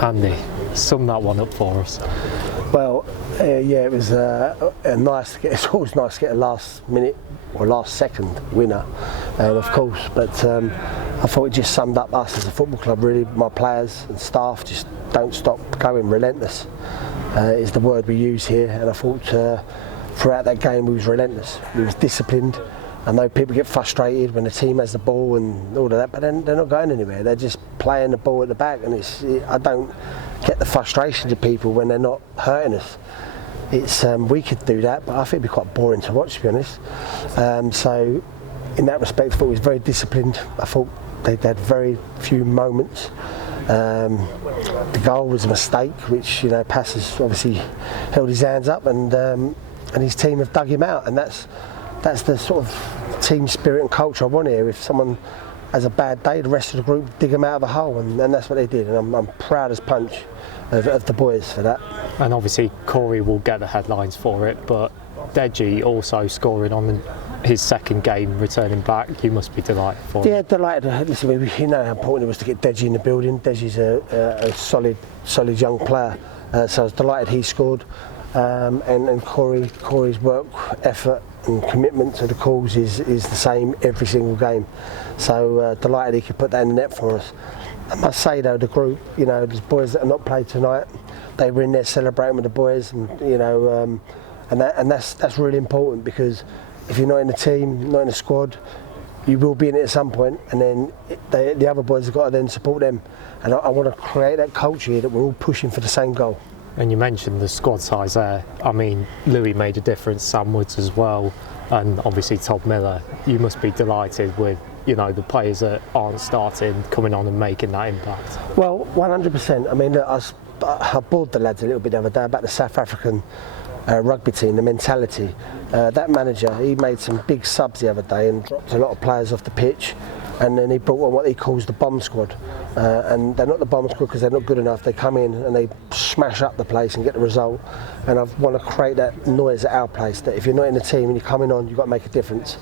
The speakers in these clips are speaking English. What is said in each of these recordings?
Andy, sum that one up for us. Well, yeah, it was nice to get. It's always nice to get a last minute or last second winner, of course. But I thought it just summed up us as a football club. Really, my players and staff just don't stop going. Relentless is the word we use here. And I thought throughout that game we was relentless. We was disciplined. I know people get frustrated when the team has the ball and all of that, but then they're not going anywhere. They're just playing the ball at the back, and I don't get the frustration to people when they're not hurting us. We could do that, but I think it'd be quite boring to watch, to be honest. So in that respect, I thought it was very disciplined. I thought they had very few moments. The goal was a mistake, which Passes obviously held his hands up, and his team have dug him out, and that's the sort of team spirit and culture I want here. If someone has a bad day, the rest of the group dig them out of a hole, and that's what they did. And I'm proud as punch of the boys for that. And obviously Corey will get the headlines for it, but Deji also scoring on his second game, returning back. You must be delighted for him. Yeah, delighted. Listen, you know how important it was to get Deji in the building. Deji's a solid young player, so I was delighted he scored. And Corey's work, effort and commitment to the cause is the same every single game. So delighted he could put that in the net for us. I must say though, the group, there's boys that have not played tonight. They were in there celebrating with the boys, and that's really important, because if you're not in the team, not in the squad, you will be in it at some point, and then the other boys have got to then support them. And I want to create that culture here that we're all pushing for the same goal. And you mentioned the squad size there. I mean, Louis made a difference, Sam Woods as well, and obviously Todd Miller. You must be delighted with the players that aren't starting coming on and making that impact. Well, 100%. I mean, look, I bored the lads a little bit the other day about the South African rugby team, the mentality. That manager, he made some big subs the other day and dropped a lot of players off the pitch. And then he brought on what he calls the bomb squad, and they're not the bomb squad because they're not good enough. They come in and they smash up the place and get the result. And I want to create that noise at our place, that if you're not in the team and you're coming on, you've got to make a difference.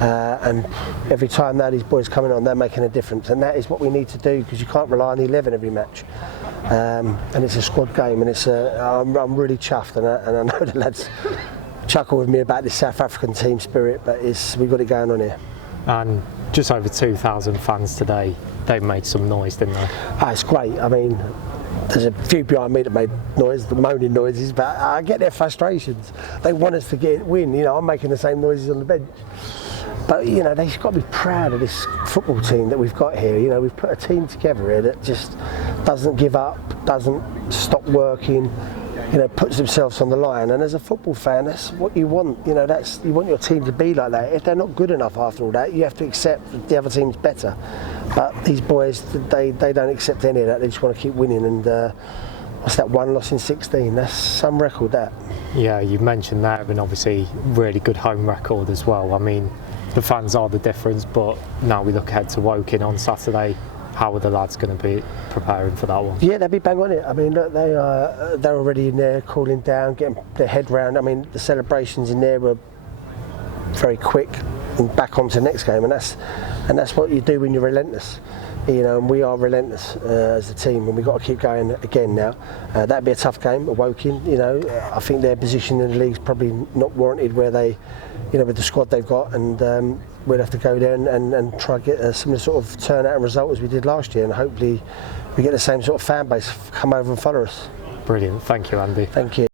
And every time now these boys coming on, they're making a difference, and that is what we need to do, because you can't rely on the 11 every match. And it's a squad game, and I'm really chuffed, and I know the lads chuckle with me about this South African team spirit, but we've got it going on here. And just over 2,000 fans today. They made some noise, didn't they? It's great. I mean, there's a few behind me that made noise, the moaning noises, but I get their frustrations. They want us to win. I'm making the same noises on the bench. But they've got to be proud of this football team that we've got here. We've put a team together here that just doesn't give up, doesn't stop working, puts themselves on the line. And as a football fan, that's what you want. You want your team to be like that. If they're not good enough after all that, you have to accept that the other team's better. But these boys, they don't accept any of that. They just want to keep winning. And what's that, 1 loss in 16? That's some record, that. Yeah, you mentioned that, and obviously really good home record as well. I mean, the fans are the difference, but now we look ahead to Woking on Saturday. How are the lads going to be preparing for that one? Yeah, they'll be bang on it. I mean, look, they're already in there, cooling down, getting their head round. I mean, the celebrations in there were very quick, and back on to the next game, and that's what you do when you're relentless. And we are relentless as a team, and we've got to keep going again now. That'd be a tough game at Woking. I think their position in the league's probably not warranted where they, with the squad they've got, and we'll have to go there and try to get a similar sort of turnout and result as we did last year, and hopefully we get the same sort of fan base come over and follow us. Brilliant. Thank you, Andy. Thank you.